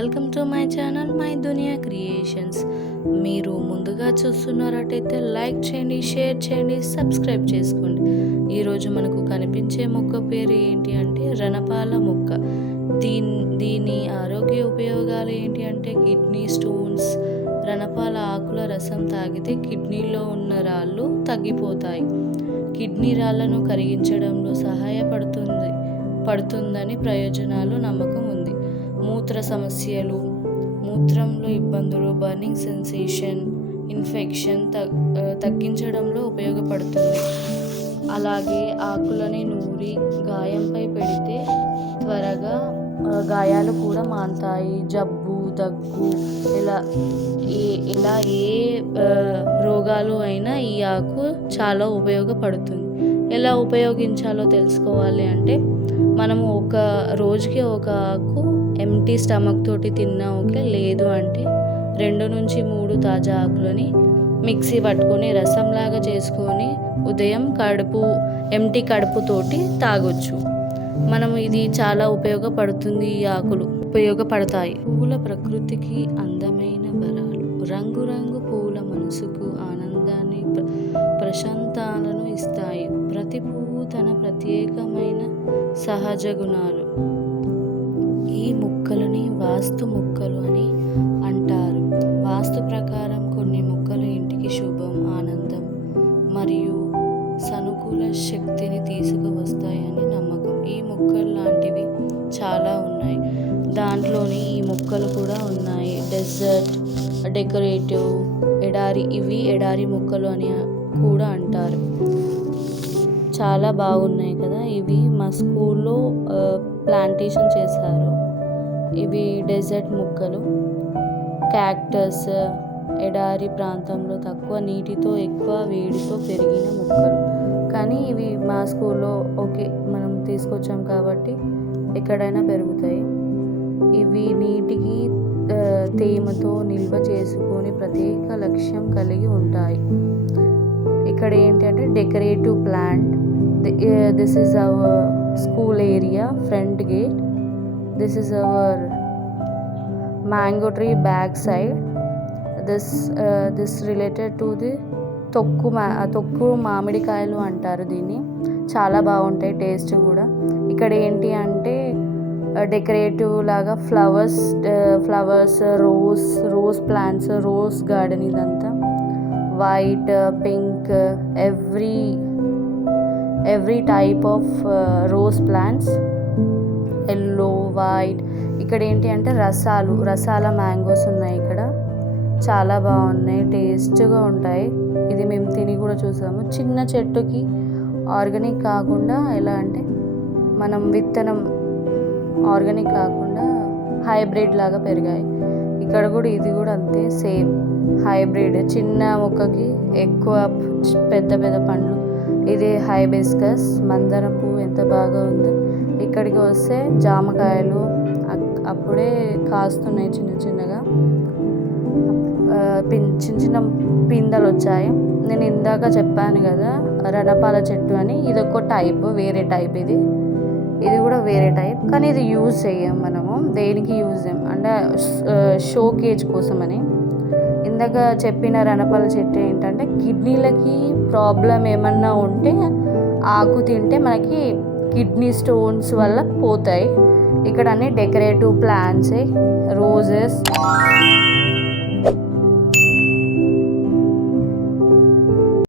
Welcome to my channel my Duniya creations. మీరు ముందుగా చూస్తున్నట్టయితే లైక్ చేయండి, షేర్ చేయండి, సబ్స్క్రైబ్ చేసుకోండి. ఈరోజు మనకు కనిపించే మొక్క పేరు ఏంటి అంటే రణపాల మొక్క. దీని ఆరోగ్య ఉపయోగాలు ఏంటి అంటే కిడ్నీ స్టోన్స్. రణపాల ఆకుల రసం తాగితే కిడ్నీలో ఉన్న రాళ్ళు తగ్గిపోతాయి. కిడ్నీ రాళ్లను కరిగించడంలో పడుతుందని ప్రయోజనాలు నమ్మకం ఉంది. మూత్ర సమస్యలు, మూత్రంలో ఇబ్బందులు, బర్నింగ్ సెన్సేషన్, ఇన్ఫెక్షన్ తగ్గించడంలో ఉపయోగపడుతుంది. అలాగే ఆకులని నూరి గాయంపై పెడితే త్వరగా గాయాలు కూడా మాన్తాయి. జబ్బు, దగ్గు ఇలా ఏ రోగాలు అయినా ఈ ఆకు చాలా ఉపయోగపడుతుంది. ఎలా ఉపయోగించాలో తెలుసుకోవాలి అంటే మనము ఒక రోజుకి ఒక ఆకు ఎంటీ స్టమక్ తోటి తిన్నా ఓకే, లేదు అంటే 2 నుంచి 3 తాజా ఆకులని మిక్సీ పట్టుకొని రసంలాగా చేసుకొని ఉదయం ఎంటీ కడుపుతోటి తాగొచ్చు. మనము ఇది చాలా ఉపయోగపడుతుంది. ఈ ఆకులు ఉపయోగపడతాయి. పువ్వుల ప్రకృతికి అందమైన వరాలు. రంగురంగు పువ్వుల మనసుకు ఆనందాన్ని, ప్రశాంతతను ఇస్తాయి. ప్రతి పువ్వు తన ప్రత్యేకమైన సహజ గుణాలు. ఈ మొక్కలని వాస్తు మొక్కలు అని అంటారు. వాస్తు ప్రకారం కొన్ని మొక్కలు ఇంటికి శుభం, ఆనందం మరియు సానుకూల శక్తిని తీసుకువస్తాయని నమ్మకం. ఈ మొక్కలు లాంటివి చాలా ఉన్నాయి. దాంట్లోని ఈ మొక్కలు కూడా ఉన్నాయి. డెజర్ట్, డెకరేటివ్, ఎడారి మొక్కలు అని కూడా అంటారు. చాలా బాగున్నాయి కదా. ఇవి మా స్కూల్లో ప్లాంటేషన్ చేశారు. ఇవి డెజర్ట్ మొక్కలు, క్యాక్టస్, ఎడారి ప్రాంతంలో తక్కువ నీటితో ఎక్కువ వేడితో పెరిగిన మొక్కలు. కానీ ఇవి మా స్కూల్లో ఓకే మనం తీసుకొచ్చాం కాబట్టి ఎక్కడైనా పెరుగుతాయి. ఇవి నీటికి తేమతో నిల్వ చేసుకొని ప్రత్యేక లక్ష్యం కలిగి ఉంటాయి. ఇక్కడ ఏంటి అంటే decorative plant. This is our school area front gate. This is our mango tree back side. This related to the తొక్కు మామిడికాయలు అంటారు దీన్ని. చాలా బాగుంటాయి టేస్ట్ కూడా. ఇక్కడ ఏంటి అంటే డెకరేటివ్ లాగా flowers, rose plants, rose garden. ఇదంతా white, pink, every type of rose plants, yellow, white. ఇక్కడ ఏంటి అంటే రసాల మ్యాంగోస్ ఉన్నాయి. ఇక్కడ చాలా బాగున్నాయి, టేస్ట్గా ఉంటాయి. ఇది మేము తిని కూడా చూసాము. చిన్న చెట్టుకి ఆర్గానిక్ కాకుండా ఎలా అంటే మనం విత్తనం ఆర్గానిక్ కాకుండా హైబ్రిడ్ లాగా పెరిగాయి. ఇక్కడ కూడా ఇది కూడా అంతే, సేమ్ హైబ్రిడ్. చిన్న మొక్కకి ఎక్కువ పెద్ద పండ్లు. ఇది హైబిస్కస్, మందారం పువ్వు ఎంత బాగా ఉందో. ఇక్కడికి వస్తే జామకాయలు అప్పుడే కాస్తున్నాయి చిన్నగా. చిన్న పిందెలు వచ్చాయి. నేను ఇందాక చెప్పాను కదా రణపాల చెట్టు అని. ఇది ఒక టైప్, వేరే టైప్. ఇది కూడా వేరే టైప్. కానీ ఇది యూజ్ చేయం మనము. దేనికి యూజ్ చేయం అంటే షోకేజ్ కోసమని. ఇందాక చెప్పిన రణపాల చెట్టు ఏంటంటే కిడ్నీలకి ప్రాబ్లం ఏమన్నా ఉంటే ఆకు తింటే మనకి కిడ్నీ స్టోన్స్ వల్ల పోతాయి. ఇక్కడ అన్ని డెకరేటివ్ ప్లాంట్స్, రోజెస్,